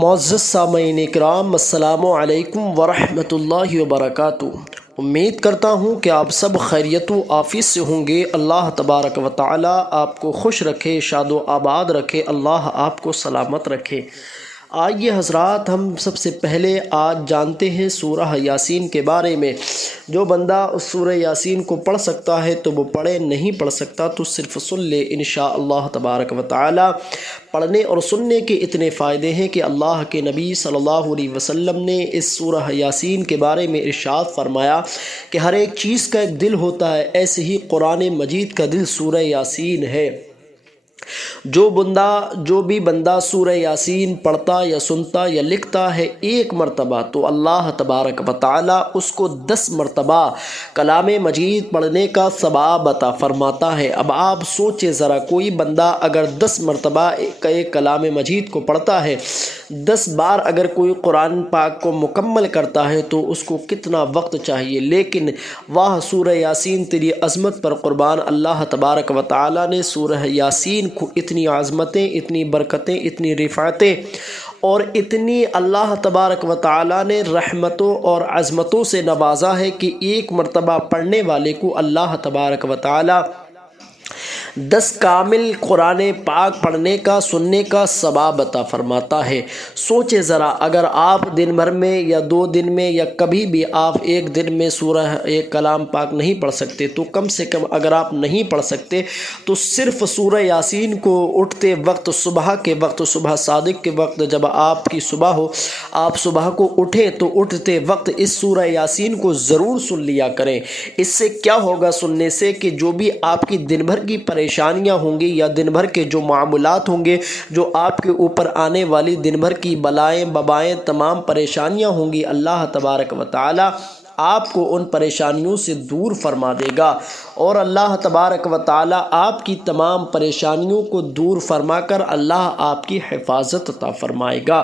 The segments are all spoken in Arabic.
معزز سامعین اکرام، السلام علیکم ورحمۃ اللہ وبرکاتہ۔ امید کرتا ہوں کہ آپ سب خیریت و عافیت سے ہوں گے۔ اللہ تبارک و تعالی آپ کو خوش رکھے، شاد و آباد رکھے، اللہ آپ کو سلامت رکھے۔ آئیے حضرات، ہم سب سے پہلے آج جانتے ہیں سورہ یاسین کے بارے میں۔ جو بندہ اس سورہ یاسین کو پڑھ سکتا ہے تو وہ پڑھے، نہیں پڑھ سکتا تو صرف سن لے انشاءاللہ تبارک و تعالی۔ پڑھنے اور سننے کے اتنے فائدے ہیں کہ اللہ کے نبی صلی اللہ علیہ وسلم نے اس سورہ یاسین کے بارے میں ارشاد فرمایا کہ ہر ایک چیز کا ایک دل ہوتا ہے، ایسے ہی قرآن مجید کا دل سورہ یاسین ہے۔ جو بھی بندہ سورہ یاسین پڑھتا یا سنتا یا لکھتا ہے ایک مرتبہ، تو اللہ تبارک و تعالی اس کو 10 مرتبہ کلام مجید پڑھنے کا ثواب عطا فرماتا ہے۔ اب آپ سوچیں ذرا، کوئی بندہ اگر 10 مرتبہ ایک کلام مجید کو پڑھتا ہے، 10 بار اگر کوئی قرآن پاک کو مکمل کرتا ہے تو اس کو کتنا وقت چاہیے۔ لیکن واہ سورہ یاسین تیری عظمت پر قربان، اللہ تبارک و تعالی نے سورہ یاسین کو اتنی عظمتیں، اتنی برکتیں، اتنی رفعتیں اور اتنی اللہ تبارک و تعالی نے رحمتوں اور عظمتوں سے نوازا ہے کہ ایک مرتبہ پڑھنے والے کو اللہ تبارک و تعالی 10 کامل قرآن پاک پڑھنے کا، سننے کا ثواب عطا فرماتا ہے۔ سوچے ذرا، اگر آپ دن بھر میں یا 2 دن میں یا کبھی بھی آپ ایک دن میں سورہ ایک کلام پاک نہیں پڑھ سکتے، تو کم سے کم اگر آپ نہیں پڑھ سکتے تو صرف سورہ یاسین کو اٹھتے وقت، صبح کے وقت، صبح صادق کے وقت جب آپ کی صبح ہو، آپ صبح کو اٹھیں تو اٹھتے وقت اس سورہ یاسین کو ضرور سن لیا کریں۔ اس سے کیا ہوگا سننے سے کہ جو بھی آپ کی دن بھر کی پریشانیاں ہوں گی یا دن بھر کے جو معاملات ہوں گے، جو آپ کے اوپر آنے والی دن بھر کی بلائیں ببائیں، تمام پریشانیاں ہوں گی، اللہ تبارک و تعالی آپ کو ان پریشانیوں سے دور فرما دے گا، اور اللہ تبارک و تعالی آپ کی تمام پریشانیوں کو دور فرما کر اللہ آپ کی حفاظت عطا فرمائے گا۔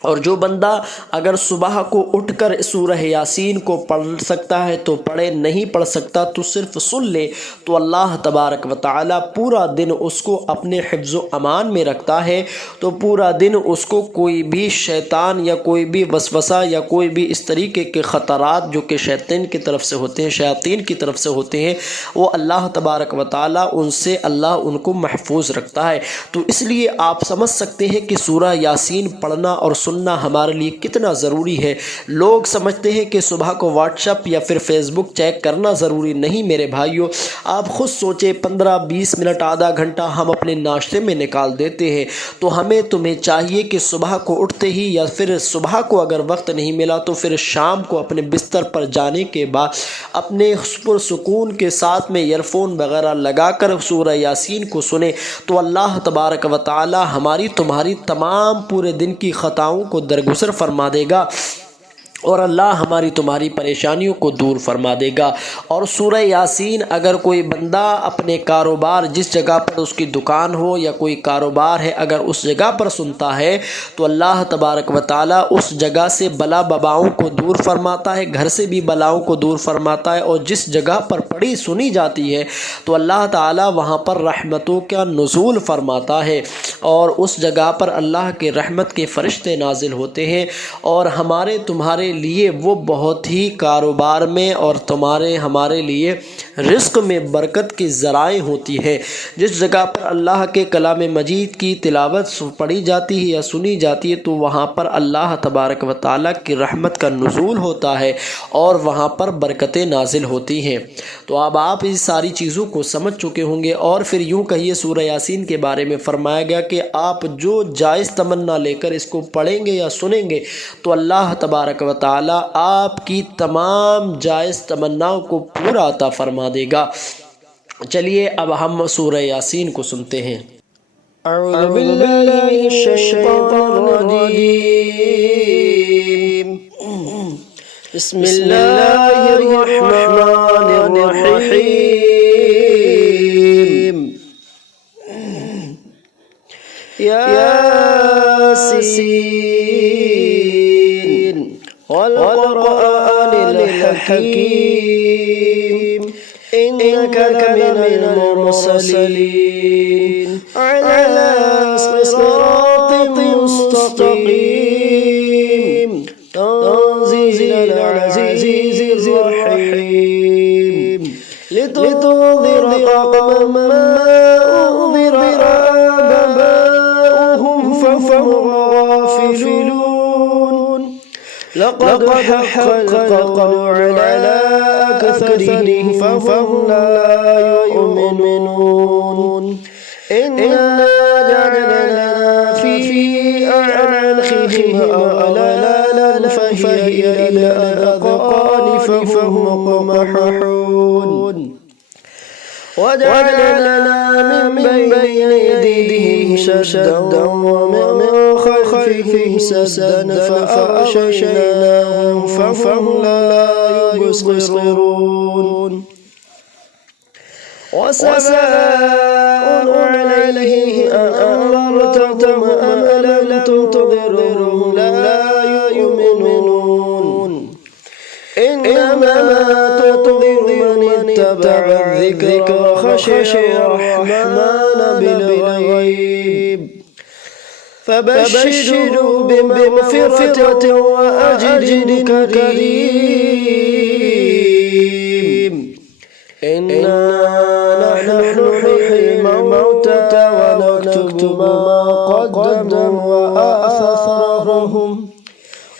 اور جو بندہ اگر صبح کو اٹھ کر سورہ یاسین کو پڑھ سکتا ہے تو پڑھے، نہیں پڑھ سکتا تو صرف سن لے، تو اللہ تبارک و تعالی پورا دن اس کو اپنے حفظ و امان میں رکھتا ہے۔ تو پورا دن اس کو کوئی بھی شیطان یا کوئی بھی وسوسہ یا کوئی بھی اس طریقے کے خطرات جو کہ شیطان کی طرف سے ہوتے ہیں، شیاطین کی طرف سے ہوتے ہیں، وہ اللہ تبارک و تعالی ان سے اللہ ان کو محفوظ رکھتا ہے۔ تو اس لیے آپ سمجھ سکتے ہیں کہ سورہ یاسین پڑھنا اور سننا ہمارے لیے کتنا ضروری ہے۔ لوگ سمجھتے ہیں کہ صبح کو واٹس ایپ یا پھر فیس بک چیک کرنا ضروری نہیں۔ میرے بھائیوں، آپ خود سوچیں، 15-20 منٹ، آدھا گھنٹہ ہم اپنے ناشتے میں نکال دیتے ہیں، تو تمہیں چاہیے کہ صبح کو اٹھتے ہی یا پھر صبح کو اگر وقت نہیں ملا تو پھر شام کو اپنے بستر پر جانے کے بعد اپنے پرسکون کے ساتھ میں ایئر فون وغیرہ لگا کر سورہ یاسین کو سنیں، تو اللہ تبارک و تعالی ہماری تمہاری تمام پورے دن کی خطاؤں کو درگزر فرما دے گا، اور اللہ ہماری تمہاری پریشانیوں کو دور فرما دے گا۔ اور سورہ یاسین اگر کوئی بندہ اپنے کاروبار، جس جگہ پر اس کی دکان ہو یا کوئی کاروبار ہے، اگر اس جگہ پر سنتا ہے تو اللہ تبارک و تعالی اس جگہ سے بلا بباؤں کو دور فرماتا ہے، گھر سے بھی بلاؤں کو دور فرماتا ہے، اور جس جگہ پر پڑھی سنی جاتی ہے تو اللہ تعالی وہاں پر رحمتوں کا نزول فرماتا ہے، اور اس جگہ پر اللہ کے رحمت کے فرشتے نازل ہوتے ہیں، اور تمہارے لیے وہ بہت ہی کاروبار میں اور ہمارے لیے رزق میں برکت کے ذرائع ہوتی ہے۔ جس جگہ پر اللہ کے کلام مجید کی تلاوت پڑھی جاتی ہے یا سنی جاتی ہے تو وہاں پر اللہ تبارک و تعالیٰ کی رحمت کا نزول ہوتا ہے اور وہاں پر برکتیں نازل ہوتی ہیں۔ تو اب آپ اس ساری چیزوں کو سمجھ چکے ہوں گے، اور پھر یوں کہیے سورہ یاسین کے بارے میں فرمایا گیا کہ آپ جو جائز تمنا لے کر اس کو پڑھیں گے یا سنیں گے تو اللہ تبارک و تعالی آپ کی تمام جائز تمناؤں کو پورا عطا فرما دے گا۔ چلیے اب ہم سورہ یاسین کو سنتے ہیں۔ اعوذ باللہ من الشیطان الرجیم، بسم اللہ الرحمن الرحیم، یاسین والقرآن الحکیم إنك لمن المرسلين على صراط مستقيم مستقيم تنزيل العزيز الرحيم لتنذر قوما ما أنذر آباؤهم فهم غافلون لقد حق القول على أكثرهم فهم لا يؤمنون إنا جعلنا في أعناقهم أغلالا فهي إلى الأذقان فهم مقمحون وجعلنا من بين يديهم سدا ومن خلفهم سدا فأغشيناهم فهم لا يبصرون وسواء عليهم أأنذرتهم أم لم تنذرهم لا يؤمنون إنما تنذر من اتبع الذكر وخشي الرحمن بالغيب فبشروا بمغفرة وأجر كريم إنا نحن نحيي الموتى ونكتب ما قدموا وآثارهم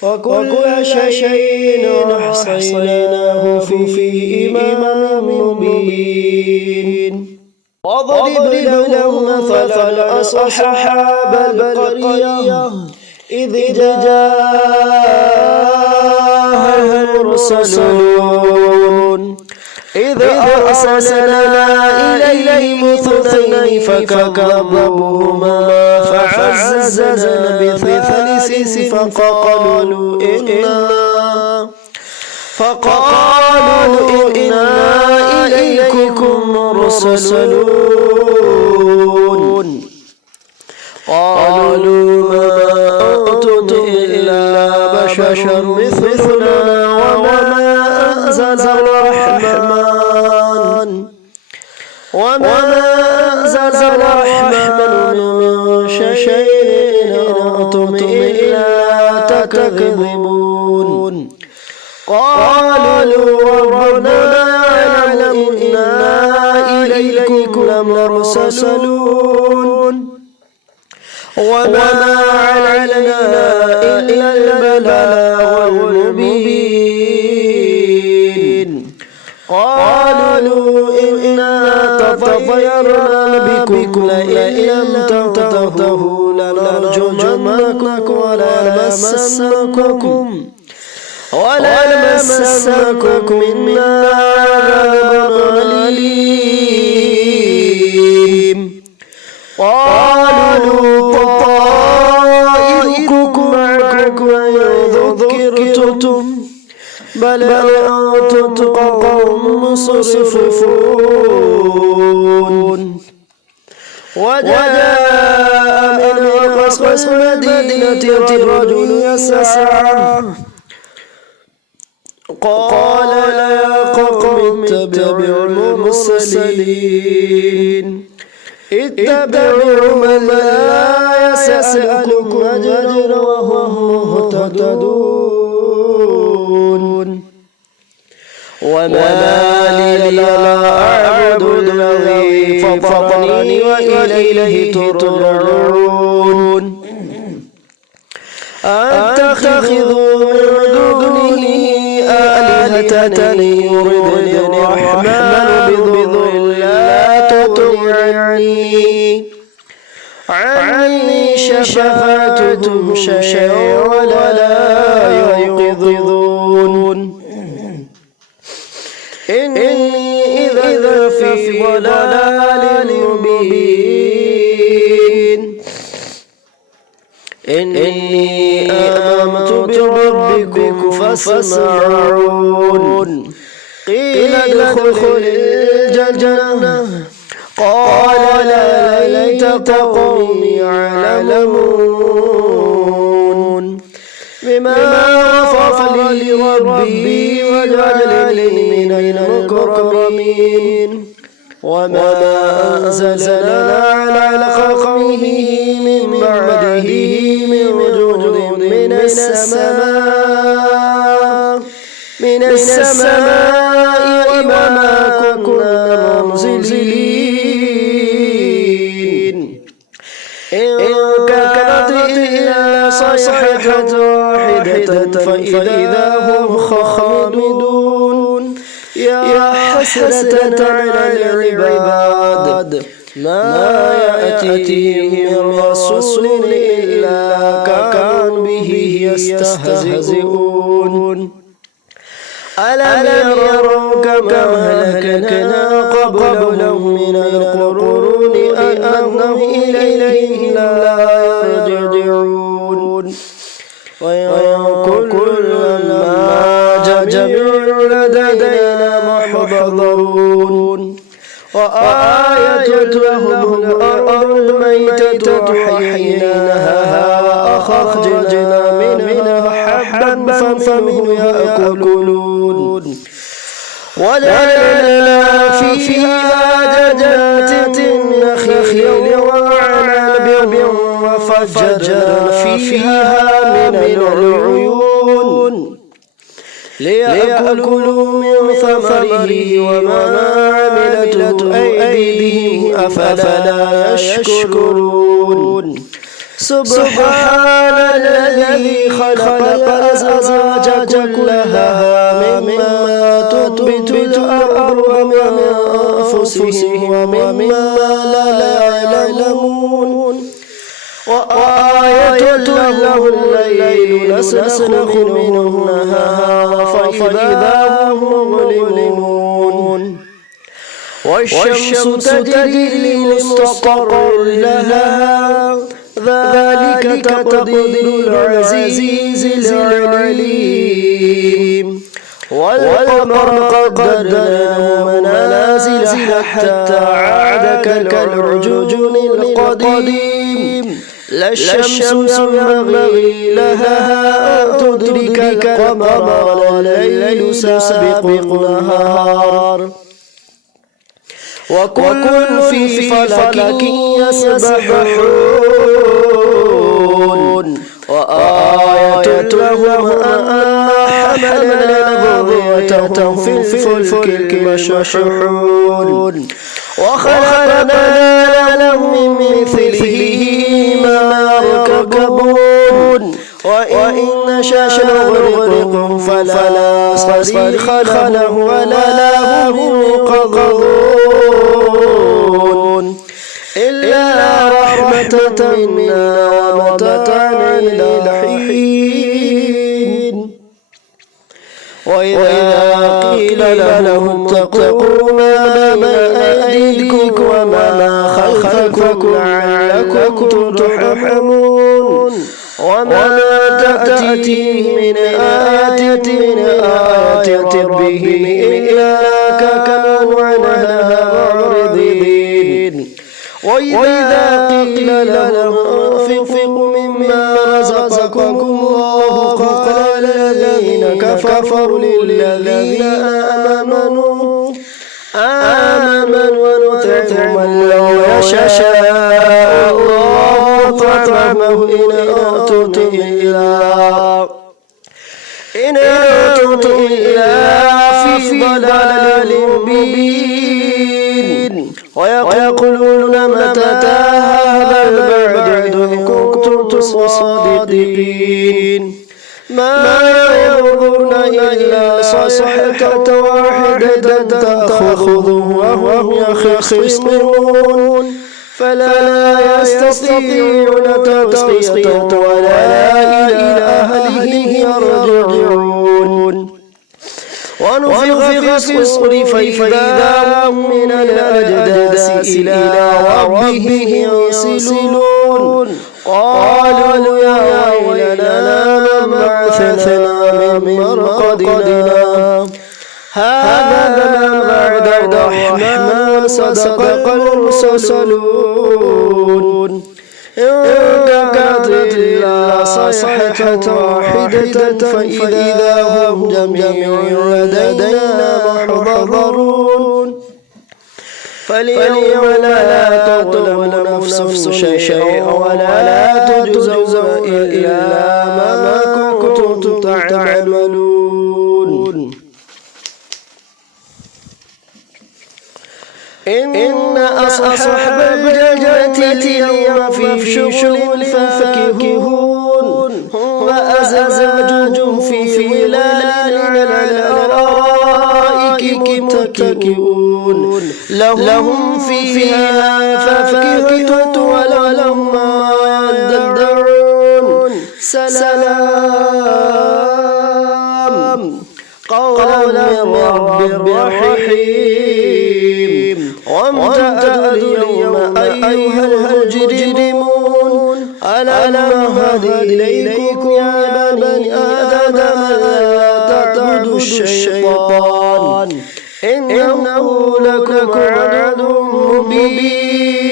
وكل شيء أحصيناه في إمام مبين واضرب لهم مثل أصحاب القرية إذ جاءها المرسلون إذ أرسلنا إليهم اثنين فكذبوهما فعززنا بثالث فقالوا إنا إليكم مرسلون قالوا ما أنتم إلا بشر مثلنا وما أنزل الرحمن من شيء أنتم إلا تكذبون قالوا ربنا يعلم إنا إليكم لمرسلون وما علينا إلا البلاغ المبين قالوا إنا تطيرنا بكم لئن لم تنتهوا لنرجمنكم ولمسنكم منا عذاب أليم قالوا طائركم معكم إن ذكرتم بل أنتم قوم مسرفون وجاء من أقصى المدينة رجل يسعى قال يا قوم اتبعوا المرسلين اتبعوا من لا يسألكم أجرا وهم مهتدون وما لي لا أعبد الذي فطرني وإليه ترجعون أتخذوا من دونه آلهة يردني الرحمن بضر لا تغني عني شفاعتهم شيئا ولا ينقذون إني إذا في ضلال مبين إني آمنت بربكم فاسمعون قيل ادخل الجنة قال لا ليت قومي يعلمون بما غفر لي ربي وجعلني من المكرمين وما أنزلنا على قومه من بعده من السماء وما كنا منزلين إن كانت إلا صيحة واحدة فإذا هم خامدون يا حسرة على العباد ما يأتيهم من رسول إلا كانوا به يستهزئون ألم يروا كما أهلكنا قبلهم من القرون أنهم إليهم لا يرجعون وكل ما جميع لدينا محضرون وآية لهم الأرض الميتة أحييناها وأخرجنا منها حبا فمنه يأكلون وجعلنا فيها جنات من نخيل وعنب وفجرنا فيها من العيون ليأكلوا من ثمره وما عملته أيديهم أفلا يشكرون سبحان الذي خلق الأزواج كلها مما تنبت الأرض ومن أنفسهم ومما لا يعلمون وآية لهم الليل نسلخ منه النهار فإذا هم مظلمون والشمس تجري لمستقر لها ذلك تقدير العزيز العليم والقمر قدرناه منازل حتى عاد كالعرجون القديم لا الشمس ينبغي لها أن تدرك القمر ولا الليل سابق النهار وكل في فلك يسبحون وآية لهم أنا حملنا ذريتهم في الفلك المشحون وخلقنا لهم من مثله ما يركبون وإن نشأ نغرقهم فلا صريخ لهم ولا هم ينقذون إلا رحمة منا ومتاعا إلى حين وإذا قيل لهم اتقوا ما بين أيديكم وما خلفكم لعلكم ترحمون وما تأتيهم من آية من آيات ربهم إلا كانوا عنها معرضين وإذا قيل لهم انفقوا مما رزقكم الله قال الذين كفروا للذين آمنوا ونطعم من لو يشاء الله طعمه إن أنتم إلا في ضلال مبين ويقولون متى هذا الوعد إن كنتم صادقين ما ينظرون إلا صيحة واحدة تأخذهم وهم يخصمون فلا يستطيعون توصية ولا إلى أهلهم يرجعون ونفخ في الصور فإذا هم من الأجداث إلى ربهم ينسلون قالوا يا ويلنا من بعثنا من مرقدنا هذا ما وعد الرحمن صدق المرسلون إن كانت إلا صيحة واحدة فإذا هم جميع لدينا محضرون فاليوم لا تظلم نفس شيئا ولا تجزون إلا ما كنتم تعملون. إن أصحاب الجنة اليوم في شغل فاكهون وأزواج في ظلال على الأرائك متكئون لهم فيها فاكهة ولهم ما يدعون سلام قولا من رب رحيم. وامتازوا اليوم أيها المجرمون ألم نهد إليكم يا بني آدم ألا تعبدوا الشيطان إنه لكم عدو مبين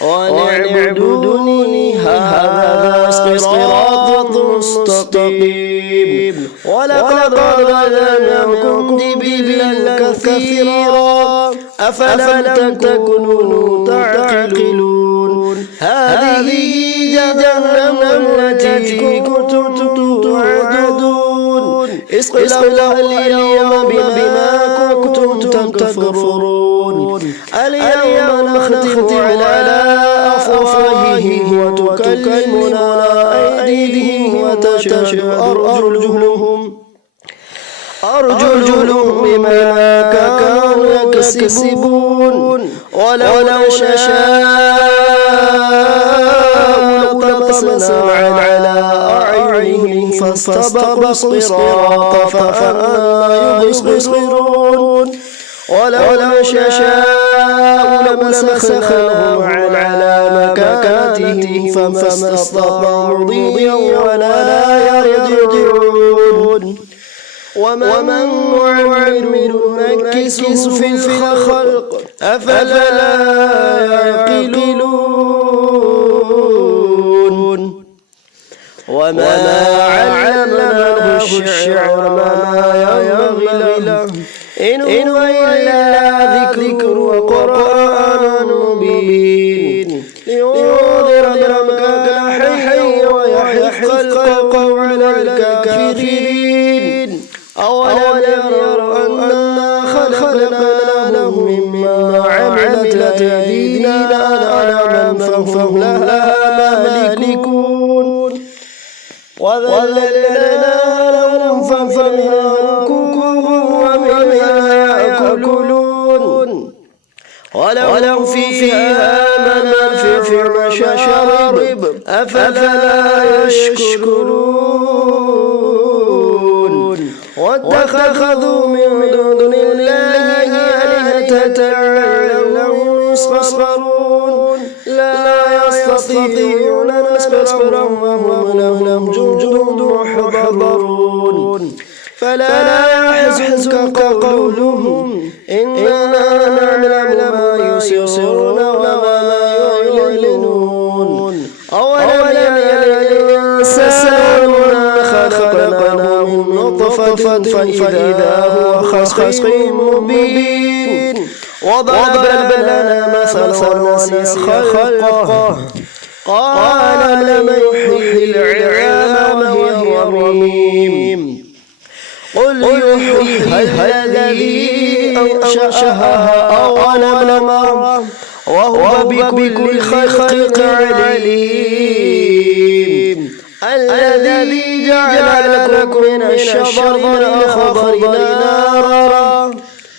وأن اعبدوني هذا صراط مستقيم. ولقد ظلمكم جبلا كثيرا أفلم تكونوا تعقلون. هذه جهنم التي كنتم توعدون اصلوها اليوم بما كنتم تكفرون. اليوم نختم على أفواههم وتكلمنا أيديهم وتشهد أرجلهم بما كانوا يكسبون. ولو نشاء لطمسنا على أعينهم فاستبقوا الصراط فأنى يبصرون. ولو نشاء لمسخناهم على مكانتهم فما استطاعوا مضيا ولا يرجعون. ومن نعمر نكسه في الخلق أفلا يعقلون. وما علمناه الشعر ما ينبغي له إن هو إلا ذكر وقرآن مبين لينذر من كان حيا ويحق القول على الكافرين. أولم يروا أنا خلقنا لهم مما عملت أيدينا أنعاما فهم لها مالكون وذللناها لهم فمنها ركوبهم ومنها يأكلون ولهم فيها منافع ومشارب أفلا يشكرون. واتخذوا من دون الله آلهة لعلهم يسخرون لا يستطيعون نصرا وهم لهم جند محضرون. فلا يحزنك قولهم إننا نعلم ما يسرون وما يعلنون. أولم ير الإنسان أنا خلقناه من نطفة فإذا هو خصيم مبين. وضرب لنا مثلا ونسي خلقه قال من يحيي العظام وهي رميم. قل يحييها الذي أنشأها أول مرة وهو بكل خلق عليم. الذي جعل لكم من الشجر الأخضر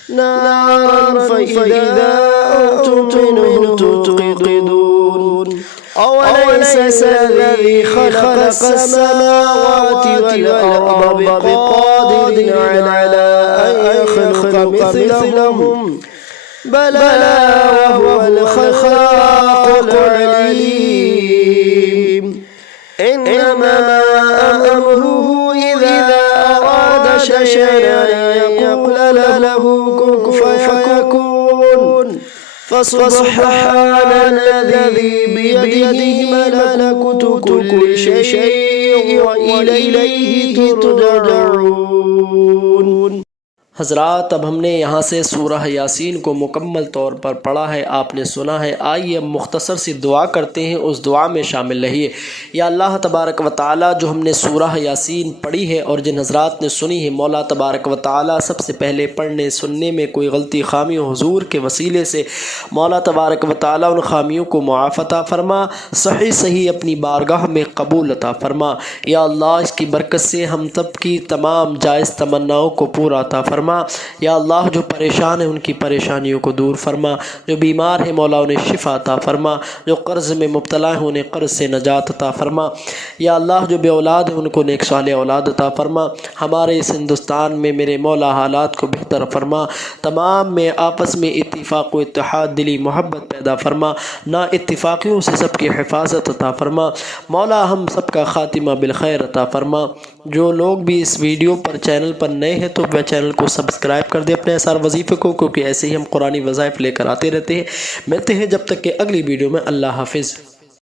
نارا فإذا أنتم منه توقدون. أوليس الذي خلق السماوات والأرض بقادر على أن يخلق مثلهم بلى وهو الخلاق العليم. إنما أمره إذا أراد شيئا يقول له كن فيكون. فسبحان الذي بيده ملكوت كل شيء وإليه ترجعون. حضرات اب ہم نے یہاں سے سورہ یاسین کو مکمل طور پر پڑھا ہے، آپ نے سنا ہے۔ آئیے اب مختصر سی دعا کرتے ہیں، اس دعا میں شامل رہیے۔ یا اللہ تبارک و تعالی، جو ہم نے سورہ یاسین پڑھی ہے اور جن حضرات نے سنی ہے، مولا تبارک و تعالی سب سے پہلے پڑھنے سننے میں کوئی غلطی خامی ہو، حضور کے وسیلے سے مولا تبارک و تعالی ان خامیوں کو معاف عطا فرما، صحیح اپنی بارگاہ میں قبول عطا فرما۔ یا اللہ اس کی برکت سے ہم سب کی تمام جائز تمناؤں کو پورا عطا فرما۔ یا اللہ جو پریشان ہیں ان کی پریشانیوں کو دور فرما، جو بیمار ہیں مولا انہیں شفا عطا فرما، جو قرض میں مبتلا ہیں انہیں قرض سے نجات عطا فرما۔ یا اللہ جو بے اولاد ہیں ان کو نیک صالح اولاد عطا فرما۔ ہمارے اس ہندوستان میں میرے مولا حالات کو بہتر فرما، تمام میں آپس میں اتفاق و اتحاد، دلی محبت پیدا فرما، نا اتفاقیوں سے سب کی حفاظت عطا فرما۔ مولا ہم سب کا خاتمہ بالخیر عطا فرما۔ جو لوگ بھی اس ویڈیو پر چینل پر نئے ہیں تو وہ چینل کو سبسکرائب کر دیں اپنے اثار وظیفے کو، کیونکہ ایسے ہی ہم قرآنی وظائف لے کر آتے رہتے ہیں۔ ملتے ہیں جب تک کہ اگلی ویڈیو میں۔ اللہ حافظ۔